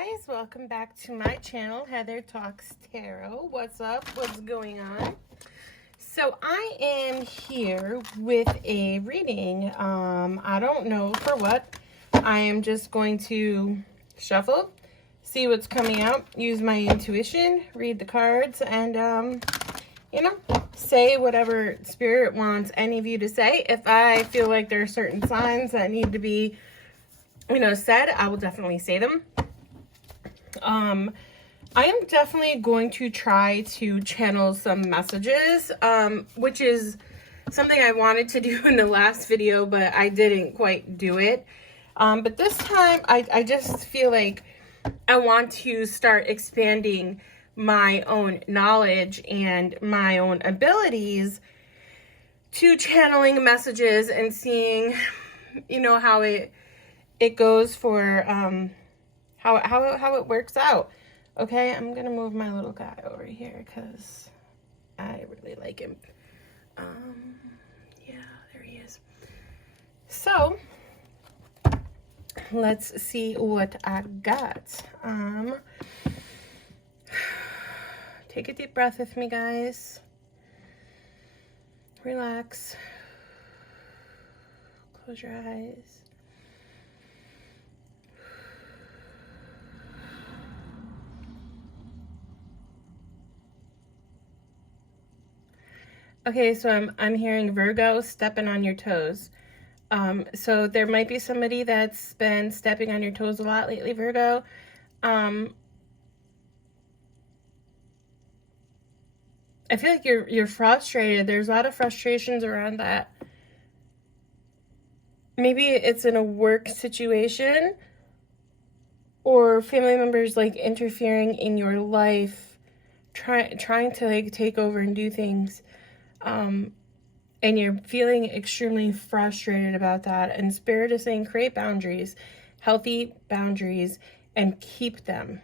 guys, welcome back to my channel, Heather Talks Tarot. What's up? What's going on? So I am here with a reading. I don't know for what. I am just going to shuffle, see what's coming out, use my intuition, read the cards, and say whatever spirit wants any of you to say. If I feel like there are certain signs that need to be said, I will definitely say them. I am definitely going to try to channel some messages, which is something I wanted to do in the last video, but I didn't quite do it. But this time, I just feel like I want to start expanding my own knowledge and my own abilities to channeling messages and seeing, how it goes for, how it works out. Okay, I'm gonna move my little guy over here because I really like him. Yeah, there he is. So let's see what I got. Take a deep breath with me, guys. Relax. Close your eyes. Okay, so I'm hearing Virgo stepping on your toes. So there might be somebody that's been stepping on your toes a lot lately, Virgo. I feel like you're frustrated. There's a lot of frustrations around that. Maybe it's in a work situation or family members like interfering in your life, trying to like take over and do things. And you're feeling extremely frustrated about that. And Spirit is saying create boundaries, healthy boundaries, and keep them.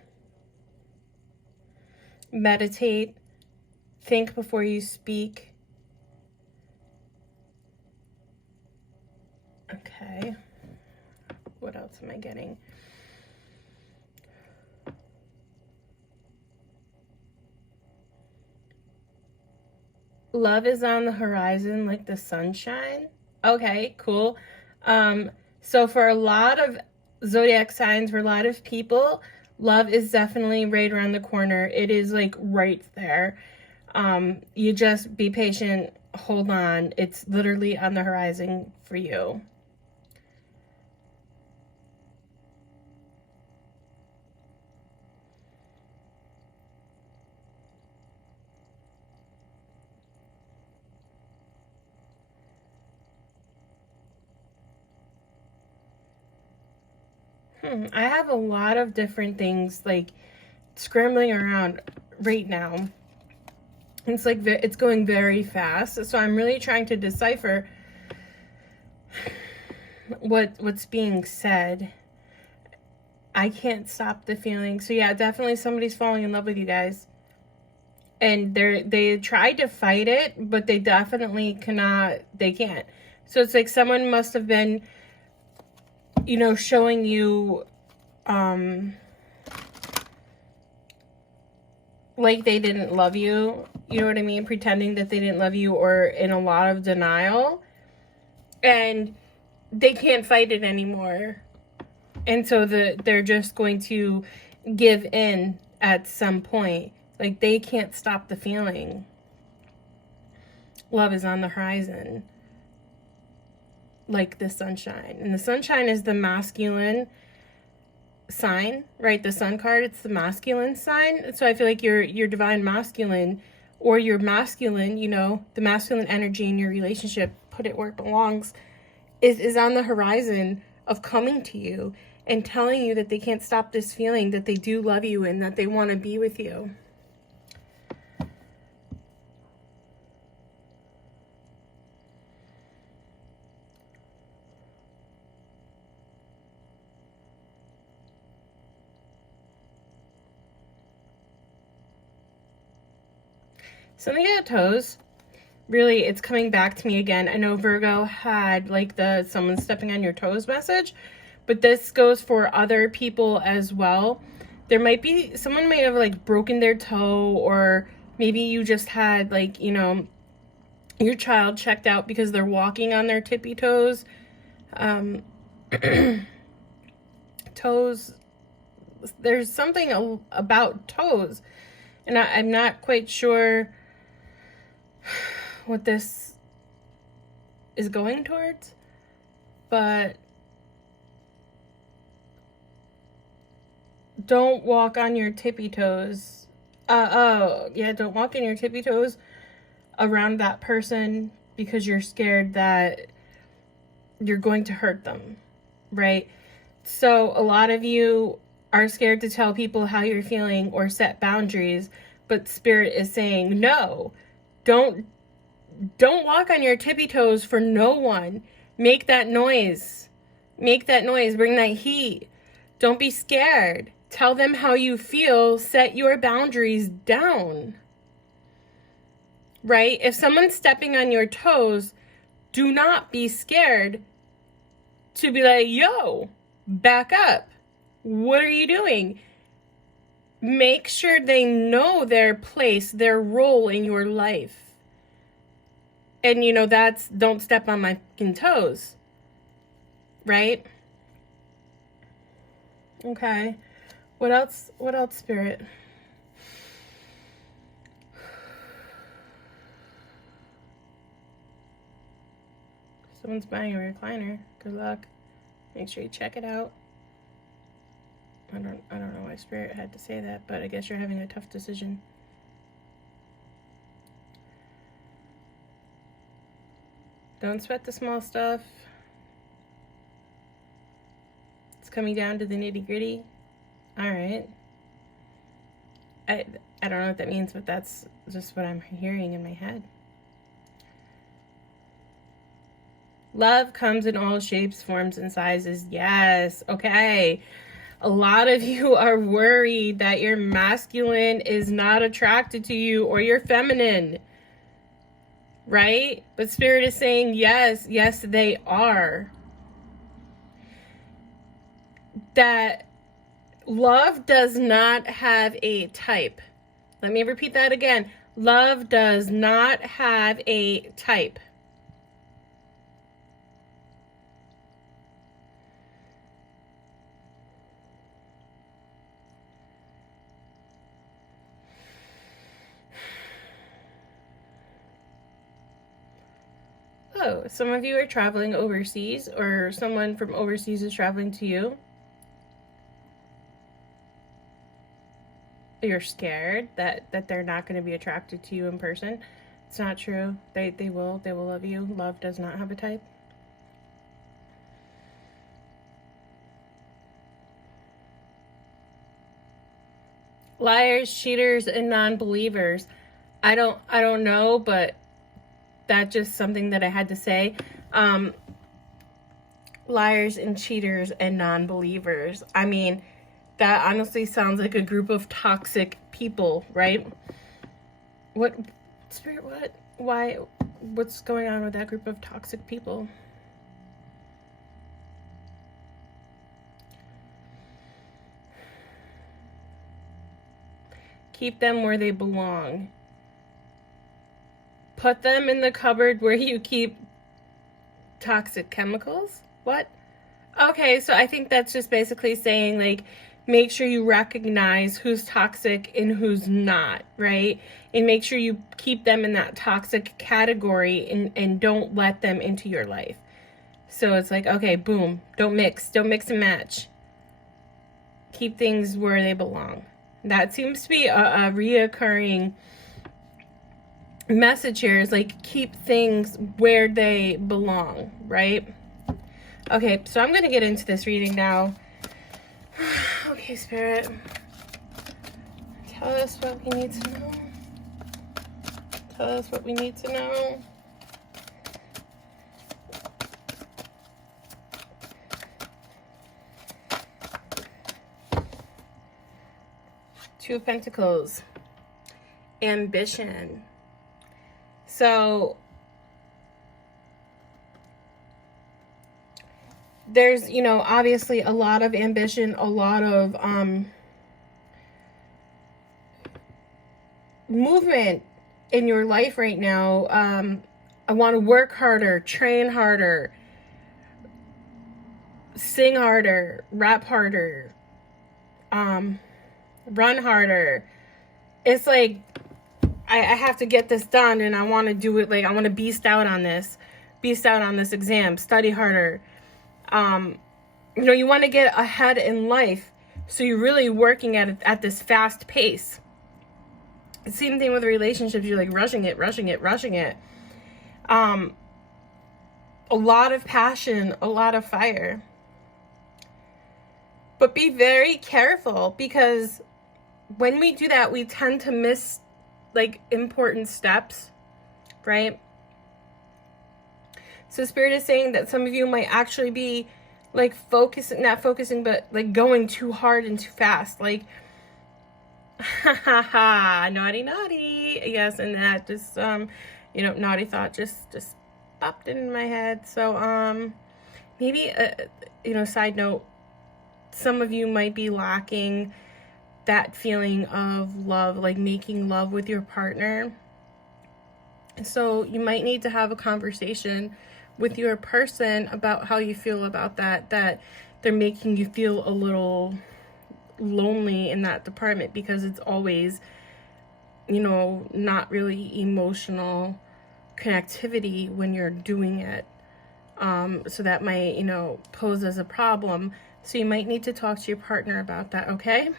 Meditate. Think before you speak. Okay. What else am I getting? Love is on the horizon like the sunshine. Okay, cool. So for a lot of zodiac signs, for a lot of people, love is definitely right around the corner. It is like right there. You just be patient, hold on. It's literally on the horizon for you. I have a lot of different things like scrambling around right now. It's like it's going very fast, so I'm really trying to decipher what's being said. I can't stop the feeling. So yeah, definitely somebody's falling in love with you guys, and they tried to fight it, but they definitely cannot. They can't. So it's like someone must have been showing you, like they didn't love you, you know what I mean? Pretending that they didn't love you or in a lot of denial. And they can't fight it anymore. And so they're just going to give in at some point. Like they can't stop the feeling. Love is on the horizon. Like the sunshine. And the sunshine is the masculine sign, right? The sun card, it's the masculine sign. So I feel like your divine masculine or your masculine, the masculine energy in your relationship, put it where it belongs, is on the horizon of coming to you and telling you that they can't stop this feeling, that they do love you and that they want to be with you. Something at toes. Really, it's coming back to me again. I know Virgo had like the someone stepping on your toes message, but this goes for other people as well. There might be, someone may have like broken their toe, or maybe you just had like, you know, your child checked out because they're walking on their tippy toes. Toes, there's something about toes, and I'm not quite sure what this is going towards, but don't walk on your tippy toes. Yeah, don't walk on your tippy toes around that person because you're scared that you're going to hurt them, right? So a lot of you are scared to tell people how you're feeling or set boundaries, but Spirit is saying, no, don't walk on your tippy toes for no one. Make that noise. Make that noise. Bring that heat. Don't be scared. Tell them how you feel. Set your boundaries down. Right? If someone's stepping on your toes, do not be scared to be like, yo, back up. What are you doing? Make sure they know their place, their role in your life. And, you know, that's don't step on my fucking toes. Right? Okay. What else? What else, Spirit? Someone's buying a recliner. Good luck. Make sure you check it out. I don't know why Spirit had to say that, but I guess you're having a tough decision. Don't sweat the small stuff. It's coming down to the nitty-gritty. All right. I don't know what that means, but that's just what I'm hearing in my head. Love comes in all shapes, forms, and sizes. Yes. Okay. A lot of you are worried that your masculine is not attracted to you or you're feminine. Right? But Spirit is saying, yes, they are. That love does not have a type. Let me repeat that again. Love does not have a type. Oh, some of you are traveling overseas, or someone from overseas is traveling to you. You're scared that they're not going to be attracted to you in person. It's not true. They will love you. Love does not have a type. Liars, cheaters, and non-believers. I don't know, but that's just something that I had to say. Liars and cheaters and non-believers. I mean, that honestly sounds like a group of toxic people, right? What, Spirit, what? Why? What's going on with that group of toxic people? Keep them where they belong. Put them in the cupboard where you keep toxic chemicals? What? Okay, so I think that's just basically saying, like, make sure you recognize who's toxic and who's not, right? And make sure you keep them in that toxic category and don't let them into your life. So it's like, okay, boom, don't mix and match. Keep things where they belong. That seems to be a reoccurring message here, is like, keep things where they belong, right? Okay, so I'm going to get into this reading now. Okay, Spirit. Tell us what we need to know. Tell us what we need to know. Two of Pentacles. Ambition. So there's, you know, obviously a lot of ambition, a lot of movement in your life right now. I want to work harder, train harder, sing harder, rap harder, run harder. It's like, I have to get this done, and I want to do it. Like, I want to beast out on this exam, study harder. You want to get ahead in life. So you're really working at this fast pace. Same thing with relationships. You're like rushing it. A lot of passion, a lot of fire. But be very careful, because when we do that, we tend to miss like important steps, right? So Spirit is saying that some of you might actually be like not focusing, but like going too hard and too fast. Like, naughty. Yes, and that just, naughty thought just popped in my head. So, maybe, side note, some of you might be lacking that feeling of love, like making love with your partner. So you might need to have a conversation with your person about how you feel about that they're making you feel a little lonely in that department, because it's always, not really emotional connectivity when you're doing it. So that might, pose as a problem. So you might need to talk to your partner about that, okay?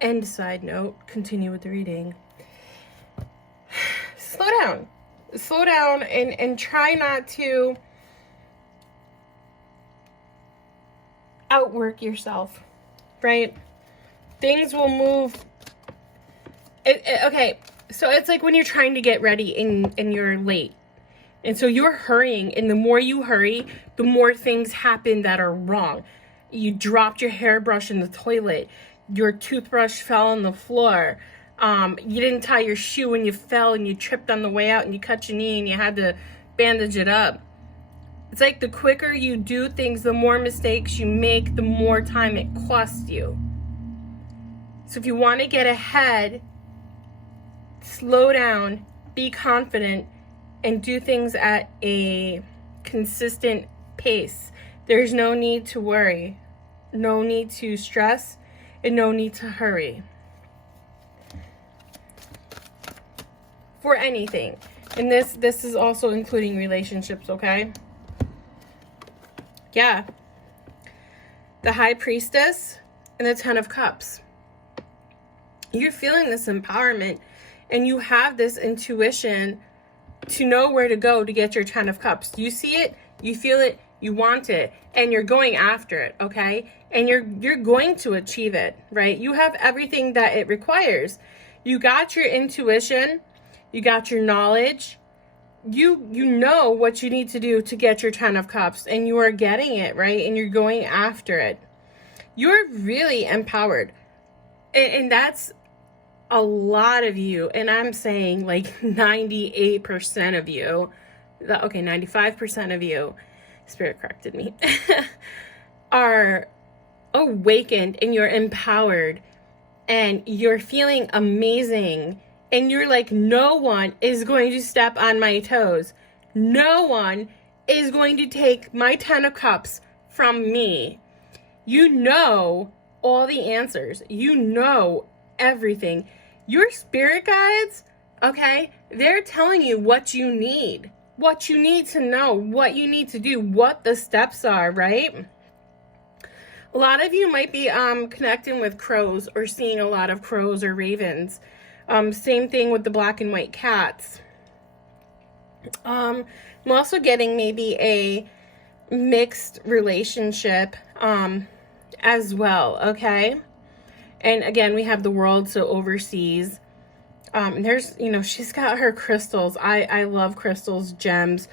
And side note, continue with the reading. Slow down and try not to outwork yourself, right? Things will move. Okay, so it's like when you're trying to get ready and you're late. And so you're hurrying, and the more you hurry, the more things happen that are wrong. You dropped your hairbrush in the toilet. Your toothbrush fell on the floor. You didn't tie your shoe and you fell and you tripped on the way out and you cut your knee and you had to bandage it up. It's like the quicker you do things, the more mistakes you make, the more time it costs you. So if you want to get ahead, slow down, be confident, and do things at a consistent pace. There's no need to worry, no need to stress, and no need to hurry for anything. And this is also including relationships, okay? Yeah. The High Priestess and the Ten of Cups. You're feeling this empowerment, and you have this intuition to know where to go to get your Ten of Cups. You see it, you feel it, you want it, and you're going after it, okay? And you're going to achieve it, right? You have everything that it requires. You got your intuition, you got your knowledge, you know what you need to do to get your Ten of Cups, and you are getting it, right? And you're going after it. You're really empowered. And that's a lot of you, and I'm saying like 98% of you, 95% of you, Spirit corrected me, are awakened, and you're empowered, and you're feeling amazing, and you're like, no one is going to step on my toes. No one is going to take my Ten of Cups from me. You know all the answers. You know everything. Your spirit guides, okay, they're telling you what you need to know, what you need to do, what the steps are, right? A lot of you might be connecting with crows, or seeing a lot of crows or ravens. Same thing with the black and white cats. I'm also getting maybe a mixed relationship as well, okay? And again, we have the World, so overseas. There's, she's got her crystals. I love crystals, gems,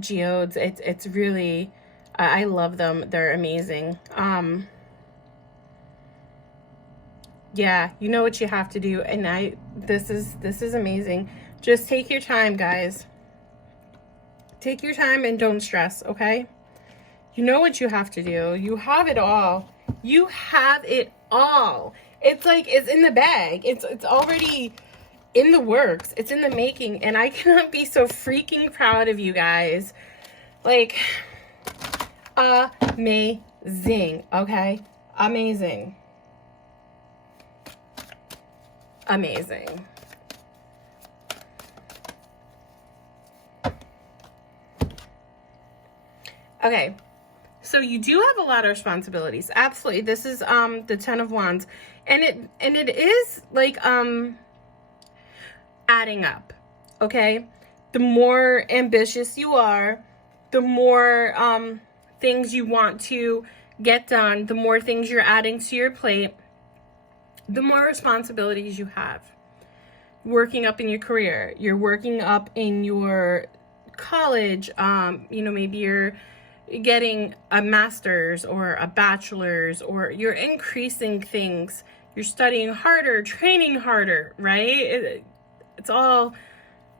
geodes. It's really, I love them. They're amazing. Yeah, you know what you have to do. And this is amazing. Just take your time, guys. Take your time and don't stress, okay? You know what you have to do. You have it all. You have it all. It's like, it's in the bag. It's already in the works. It's in the making. And I cannot be so freaking proud of you guys. Like, amazing. Okay? Amazing. Amazing. Okay. So you do have a lot of responsibilities. Absolutely. This is the 10 of Wands. And it is like adding up. Okay? The more ambitious you are, the more things you want to get done, the more things you're adding to your plate, the more responsibilities you have. Working up in your career, you're working up in your college, you know, maybe you're getting a master's or a bachelor's, or you're increasing things, you're studying harder, training harder, right? It's all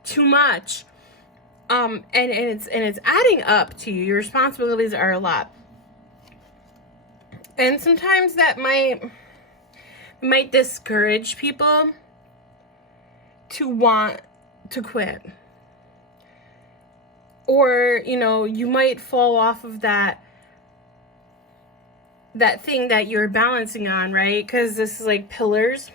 too much. And it's adding up to you. Your responsibilities are a lot. And sometimes that might discourage people to want to quit. Or, you know, you might fall off of that thing that you're balancing on, right? Because this is like pillars.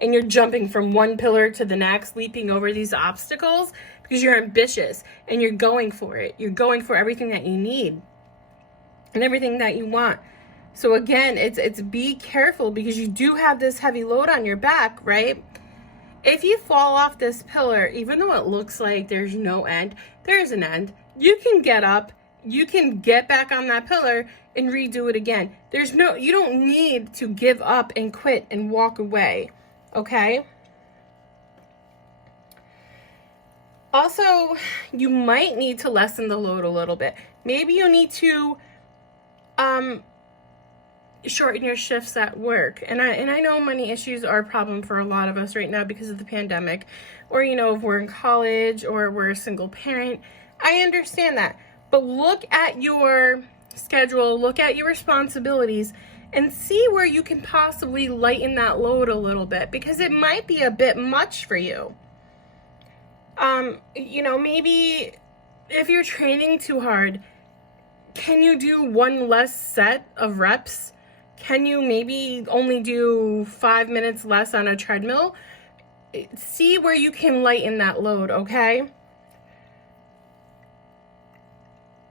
And you're jumping from one pillar to the next, leaping over these obstacles because you're ambitious and you're going for it. You're going for everything that you need and everything that you want. So again, it's be careful because you do have this heavy load on your back, right? If you fall off this pillar, even though it looks like there's no end, there's an end. You can get up, you can get back on that pillar and redo it again. You don't need to give up and quit and walk away, okay? Also, you might need to lessen the load a little bit. Maybe you need to shorten your shifts at work. And I know money issues are a problem for a lot of us right now because of the pandemic, or, you know, if we're in college or we're a single parent. I understand that. But look at your schedule, look at your responsibilities, and see where you can possibly lighten that load a little bit, because it might be a bit much for you. You know, maybe if you're training too hard, can you do one less set of reps? Can you maybe only do 5 minutes less on a treadmill? See where you can lighten that load, okay?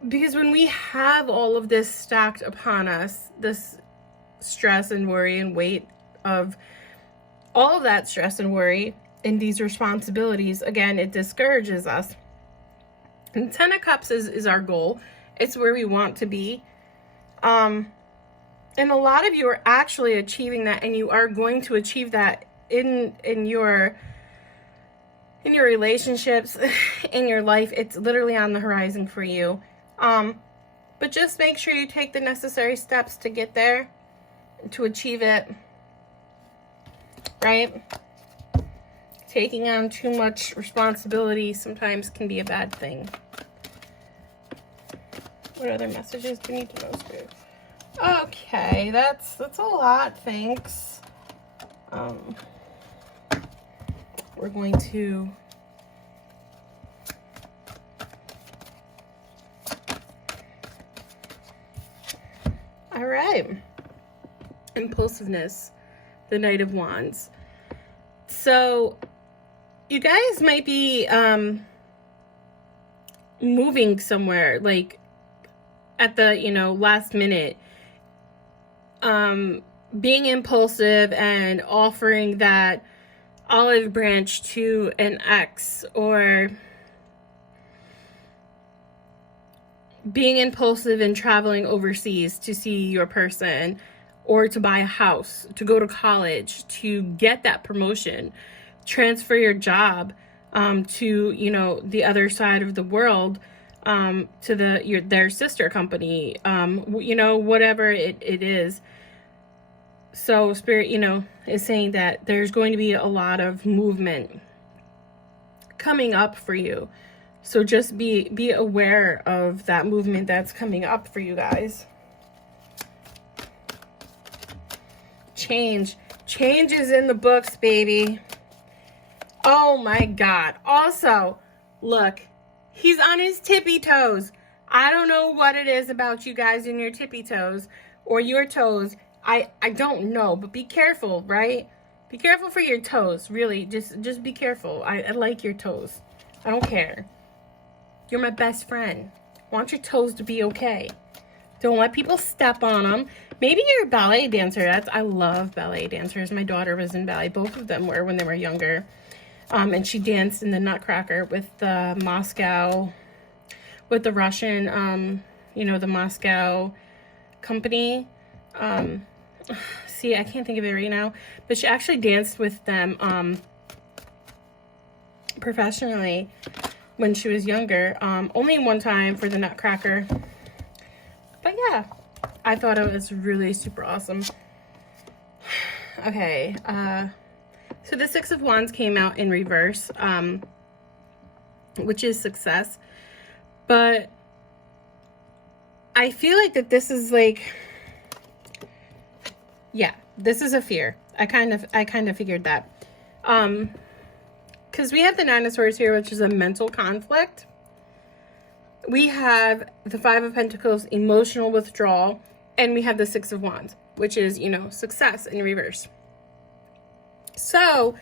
Because when we have all of this stacked upon us, this stress and worry and weight of all of that stress and worry and these responsibilities, again, it discourages us. And 10 of Cups is our goal. It's where we want to be. And a lot of you are actually achieving that, and you are going to achieve that in your relationships, in your life. It's literally on the horizon for you. But just make sure you take the necessary steps to get there, to achieve it, right? Taking on too much responsibility sometimes can be a bad thing. What other messages do we need to know, Spirit? Okay, that's a lot, thanks. We're going to all right. Impulsiveness, the Knight of Wands. So you guys might be moving somewhere, like at the, you know, last minute, being impulsive and offering that olive branch to an ex, or being impulsive and traveling overseas to see your person, or to buy a house, to go to college, to get that promotion, transfer your job to, you know, the other side of the world, to their sister company, you know, whatever it is. So Spirit, you know, is saying that there's going to be a lot of movement coming up for you. So just be aware of that movement that's coming up for you guys. Change. Change is in the books, baby. Oh my God. Also, look, he's on his tippy toes. I don't know what it is about you guys and your tippy toes or your toes. I don't know, but be careful, right? Be careful for your toes, really. Just be careful. I like your toes. I don't care. You're my best friend. I want your toes to be okay. Don't let people step on them. Maybe you're a ballet dancer. I love ballet dancers. My daughter was in ballet. Both of them were when they were younger. And she danced in the Nutcracker with the Moscow, with the Russian, the Moscow company. See, I can't think of it right now, but she actually danced with them professionally when she was younger. Only one time for the Nutcracker. But yeah, I thought it was really super awesome. Okay, so the Six of Wands came out in reverse, which is success. But I feel like that this is like, yeah, this is a fear. I kind of figured that. Because we have the Nine of Swords here, which is a mental conflict. We have the Five of Pentacles, emotional withdrawal, and we have the Six of Wands, which is, success in reverse. So,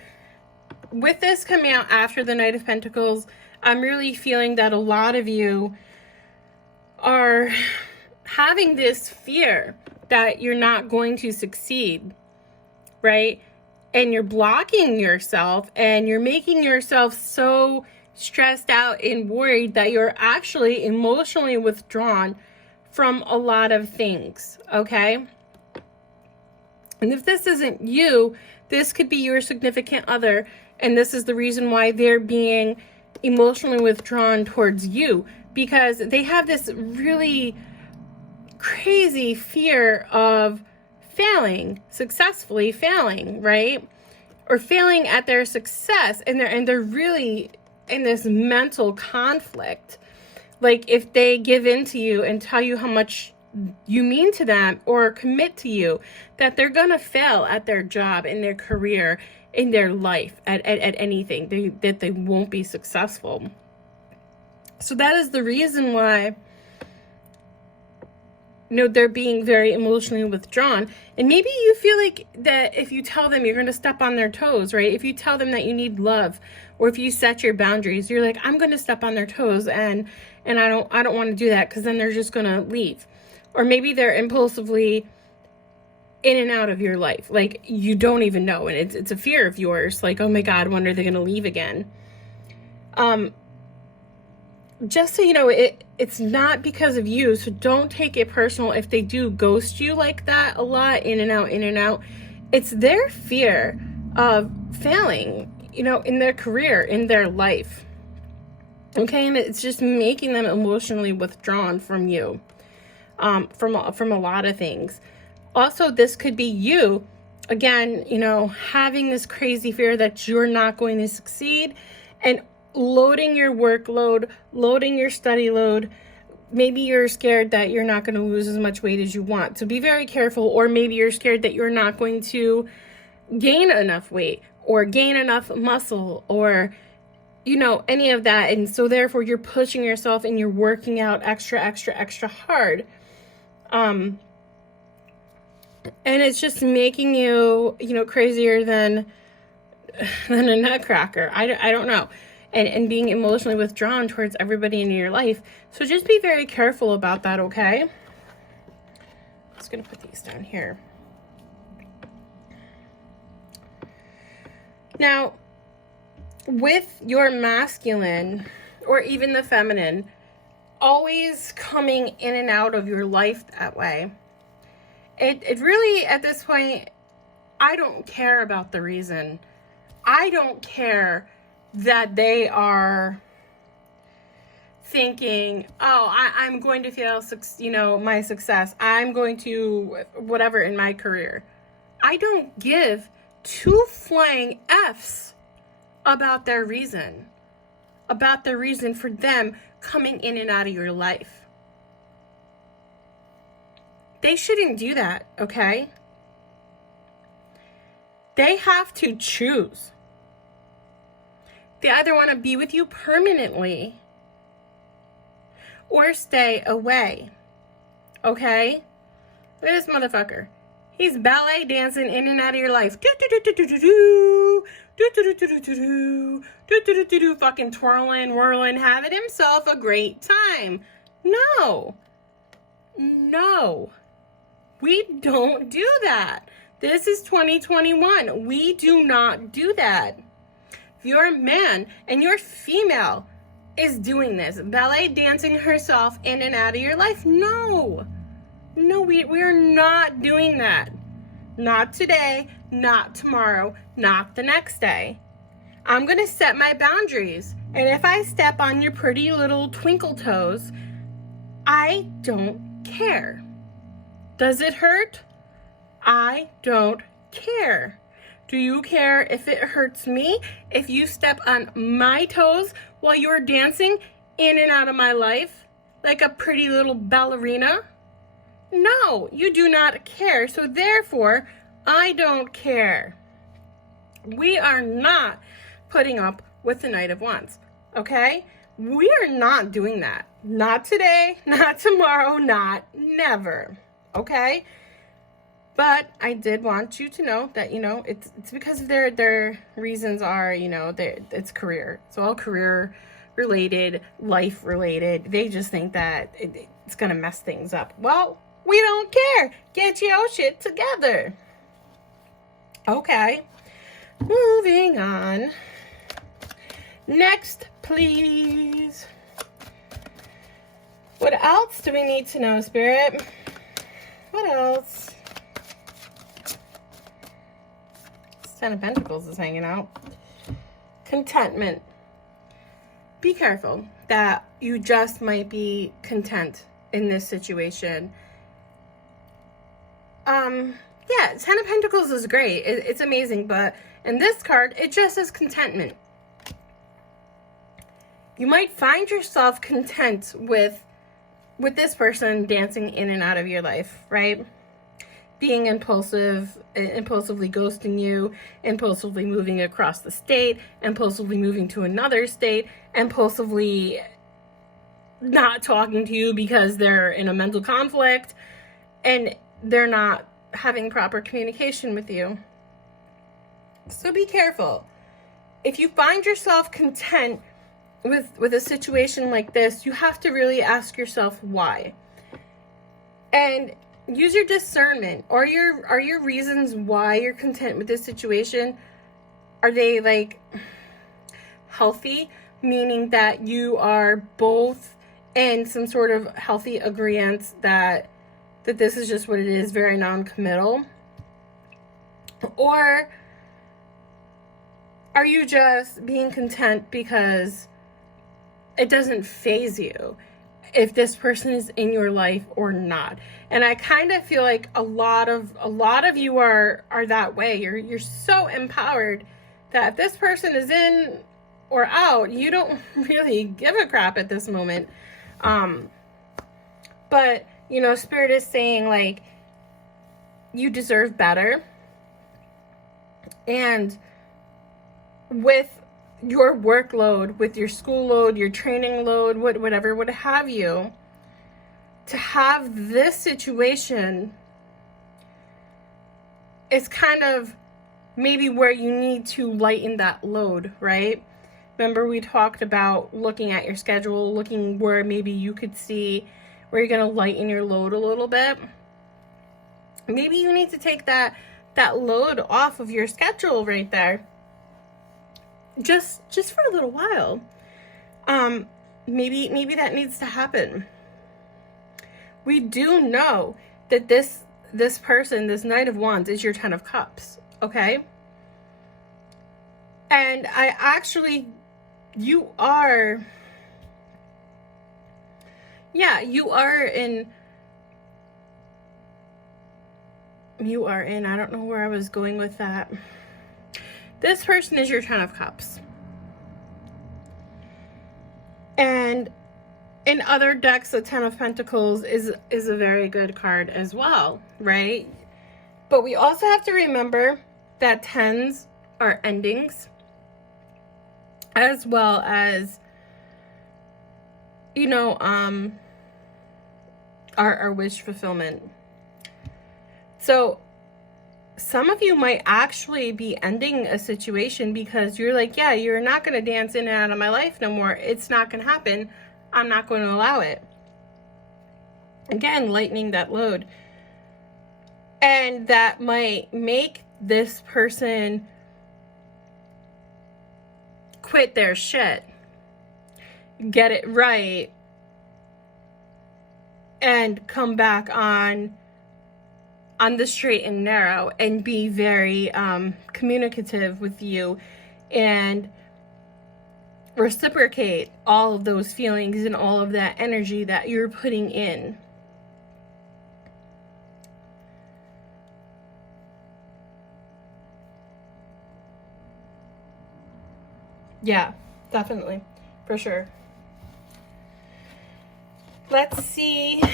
with this coming out after the Knight of Pentacles, I'm really feeling that a lot of you are having this fear that you're not going to succeed, right? And you're blocking yourself and you're making yourself so stressed out and worried that you're actually emotionally withdrawn from a lot of things, okay? And if this isn't you, this could be your significant other, and this is the reason why they're being emotionally withdrawn towards you, because they have this really crazy fear of failing, successfully failing, right? Or failing at their success, and they're really in this mental conflict. Like, if they give in to you and tell you how much you mean to them or commit to you, that they're gonna fail at their job, in their career, in their life, at anything, that they won't be successful. So that is the reason why they're being very emotionally withdrawn. And maybe you feel like that if you tell them, you're going to step on their toes, right? If you tell them that you need love, or if you set your boundaries, you're like, I'm going to step on their toes, and I don't want to do that, because then they're just going to leave. Or maybe they're impulsively in and out of your life, like you don't even know, and it's a fear of yours, like, oh my God, when are they going to leave again? Just so you know, it's not because of you, so don't take it personal if they do ghost you like that a lot, in and out. It's their fear of failing, in their career, in their life. Okay, and it's just making them emotionally withdrawn from you, from a lot of things. Also, this could be you, again, having this crazy fear that you're not going to succeed, and loading your workload, loading your study load. Maybe you're scared that you're not going to lose as much weight as you want. So be very careful. Or maybe you're scared that you're not going to gain enough weight or gain enough muscle, or, any of that. And so therefore you're pushing yourself and you're working out extra hard. And it's just making you, crazier than a nutcracker. I don't know. And being emotionally withdrawn towards everybody in your life. So just be very careful about that, okay? I'm just going to put these down here. Now, with your masculine, or even the feminine, always coming in and out of your life that way, it really, at this point, I don't care about the reason. I don't care that they are thinking, oh, I'm going to fail, my success. I'm going to whatever in my career. I don't give two flying F's about their reason for them coming in and out of your life. They shouldn't do that, okay? They have to choose. They either want to be with you permanently or stay away. Okay? Look at this motherfucker. He's ballet dancing in and out of your life. Fucking twirling, whirling, having himself a great time. No. No. We don't do that. This is 2021. We do not do that. If you're a man and your female is doing this, ballet dancing herself in and out of your life, no. No, we're not doing that. Not today, not tomorrow, not the next day. I'm going to set my boundaries. And if I step on your pretty little twinkle toes, I don't care. Does it hurt? I don't care. Do you care if it hurts me? If you step on my toes while you're dancing in and out of my life like a pretty little ballerina? No, you do not care. So therefore, I don't care. We are not putting up with the Knight of Wands, okay? We are not doing that. Not today, not tomorrow, not never, okay? But I did want you to know that, you know, it's because of their reasons are, you know, it's career. It's all career related, life related. They just think that it's going to mess things up. Well, we don't care. Get your shit together. Okay. Moving on. Next, please. What else do we need to know, Spirit? What else? Ten of Pentacles is hanging out. Contentment. Be careful that you just might be content in this situation. Yeah, Ten of Pentacles is great. It's amazing, but in this card, it just says contentment. You might find yourself content with this person dancing in and out of your life, right? Being impulsive, impulsively ghosting you, impulsively moving across the state, impulsively moving to another state, impulsively not talking to you because they're in a mental conflict and they're not having proper communication with you. So be careful. If you find yourself content with a situation like this, you have to really ask yourself why. And use your discernment. Are your reasons why you're content with this situation, are they like healthy? Meaning that you are both in some sort of healthy agreement that this is just what it is, very non-committal? Or are you just being content because it doesn't faze you if this person is in your life or not? And I kind of feel like a lot of you are that way. You're so empowered that if this person is in or out, you don't really give a crap at this moment. But you know, Spirit is saying like you deserve better. And with your workload, with your school load, your training load, whatever, what have you, to have this situation is kind of maybe where you need to lighten that load, right? Remember we talked about looking at your schedule, looking where maybe you could see where you're going to lighten your load a little bit. Maybe you need to take that load off of your schedule right there. Just for a little while. Maybe that needs to happen. We do know that this person, this Knight of Wands, is your Ten of Cups, okay? And you are in, I don't know where I was going with that. This person is your Ten of Cups. And in other decks, the Ten of Pentacles is a very good card as well, right? But we also have to remember that 10s are endings, as well as, you know, our wish fulfillment. So some of you might actually be ending a situation because you're like, yeah, you're not going to dance in and out of my life no more. It's not going to happen. I'm not going to allow it. Again, lightening that load. And that might make this person quit their shit, get it right, and come back on the straight and narrow, and be very communicative with you and reciprocate all of those feelings and all of that energy that you're putting in. Yeah, definitely, for sure. Let's see if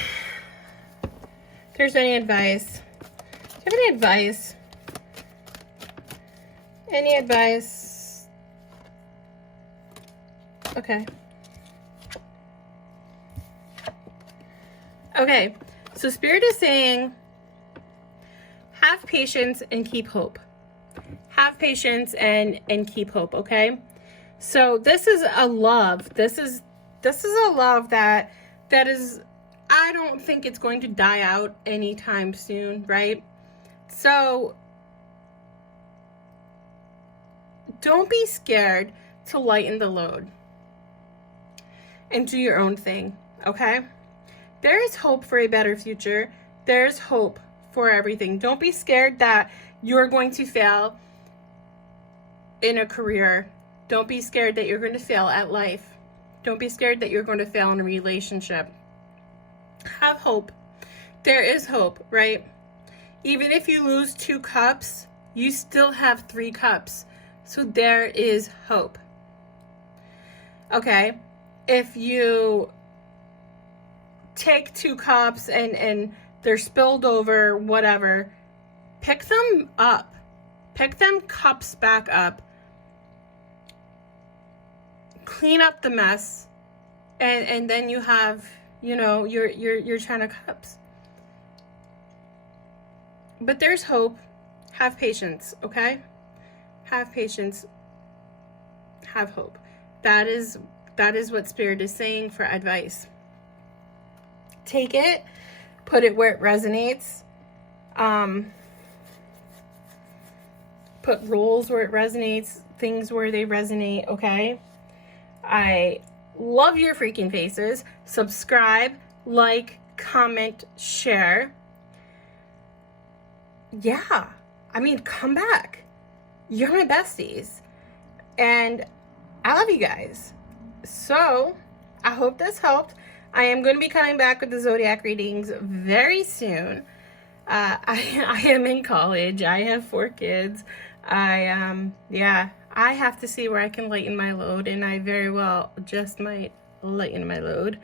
there's any advice. Do you have any advice? Any advice? Okay. Okay, so Spirit is saying, have patience and keep hope. Have patience and keep hope, okay? So this is a love. This is a love that is, I don't think it's going to die out anytime soon, right? So don't be scared to lighten the load and do your own thing, okay? There is hope for a better future. There's hope for everything. Don't be scared that you're going to fail in a career. Don't be scared that you're going to fail at life. Don't be scared that you're going to fail in a relationship. Have hope. There is hope, right? Even if you lose 2 cups, you still have 3 cups. So there is hope. Okay? If you take 2 cups and they're spilled over, whatever, pick them up. Pick them cups back up. Clean up the mess, and then you have, you know, your 10 of cups. But there's hope. Have patience, okay? Have patience. Have hope. That is what Spirit is saying for advice. Take it, put it where it resonates. Put roles where it resonates, things where they resonate, okay? I love your freaking faces. Subscribe, like, comment, share. Yeah, I mean, come back. You're my besties. And I love you guys. So, I hope this helped. I am going to be coming back with the Zodiac readings very soon. I am in college. I have 4 kids. I have to see where I can lighten my load, and I very well just might lighten my load,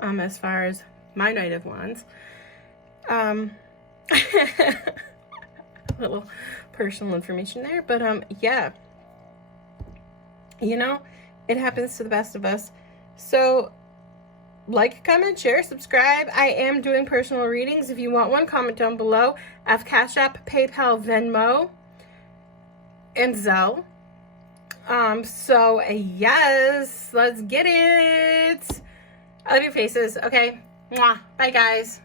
as far as my Knight of Wands. Little personal information there, but, yeah. You know, it happens to the best of us. So, like, comment, share, subscribe. I am doing personal readings. If you want one, comment down below. I have Cash App, PayPal, Venmo, and Zelle. So yes, let's get it. I love your faces. Okay. Mwah. Bye, guys.